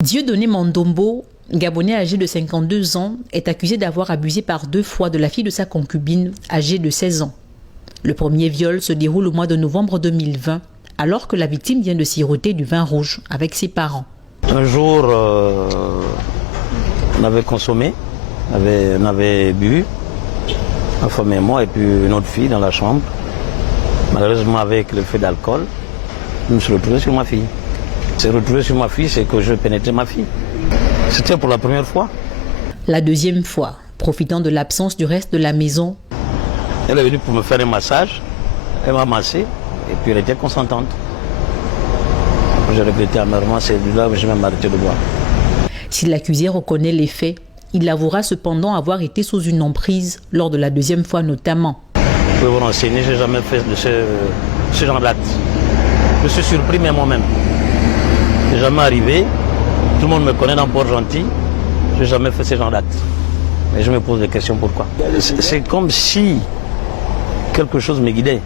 Dieudonné Mandombo, Gabonais âgé de 52 ans, est accusé d'avoir abusé par 2 fois de la fille de sa concubine, âgée de 16 ans. Le premier viol se déroule au mois de novembre 2020, alors que la victime vient de siroter du vin rouge avec ses parents. Un jour, on avait consommé, on avait bu, ma femme et moi, et puis une autre fille dans la chambre. Malheureusement, avec le feu d'alcool, je me suis retrouvé sur ma fille. Je me suis retrouvé sur ma fille, c'est que je pénétrais ma fille. C'était pour la première fois. La deuxième fois, profitant de l'absence du reste de la maison, elle est venue pour me faire un massage, elle m'a massé, et puis elle était consentante. J'ai regretté amèrement, c'est là où j'ai même arrêté de boire. Si l'accusé reconnaît les faits, il avouera cependant avoir été sous une emprise lors de la deuxième fois notamment. Vous pouvez vous renseigner, je n'ai jamais fait de ce genre d'acte. Je suis surpris même moi-même. Je n'ai jamais arrivé, tout le monde me connaît dans Port-Gentil, je n'ai jamais fait ce genre d'acte. Mais je me pose des questions pourquoi. C'est comme si quelque chose me guidait.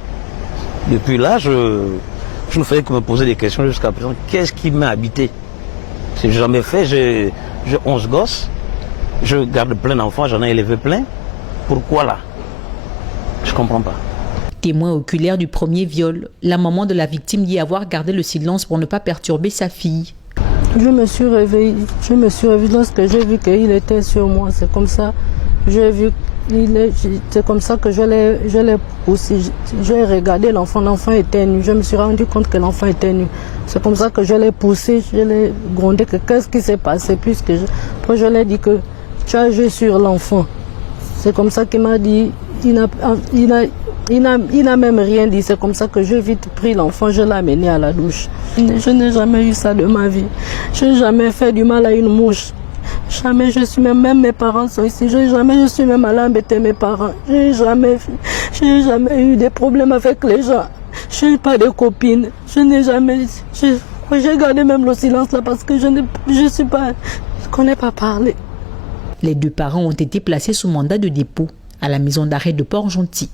Depuis là, je ne faisais que me poser des questions jusqu'à présent. Qu'est-ce qui m'a habité? Je n'ai jamais fait, j'ai 11 gosses, je garde plein d'enfants, j'en ai élevé plein. Pourquoi là? Je ne comprends pas. Témoin oculaire du premier viol, la maman de la victime dit avoir gardé le silence pour ne pas perturber sa fille. Je me suis réveillée lorsque j'ai vu qu'il était sur moi. C'est comme ça, c'est comme ça que je l'ai poussé. J'ai regardé l'enfant, l'enfant était nu. Je me suis rendu compte que l'enfant était nu. C'est comme ça que je l'ai poussé, je l'ai grondé. Qu'est-ce qui s'est passé? Après je lui ai dit que tu as joué sur l'enfant. C'est comme ça qu'il m'a dit, il n'a même rien dit. C'est comme ça que j'ai vite pris l'enfant, je l'ai amené à la douche. Je n'ai jamais eu ça de ma vie. Je n'ai jamais fait du mal à une mouche. Jamais même mes parents sont ici. Je suis même allée embêter mes parents. Je n'ai jamais eu de problèmes avec les gens. Je n'ai pas de copine. J'ai gardé même le silence là parce que je ne connais pas parler. Les 2 parents ont été placés sous mandat de dépôt à la maison d'arrêt de Port-Gentil.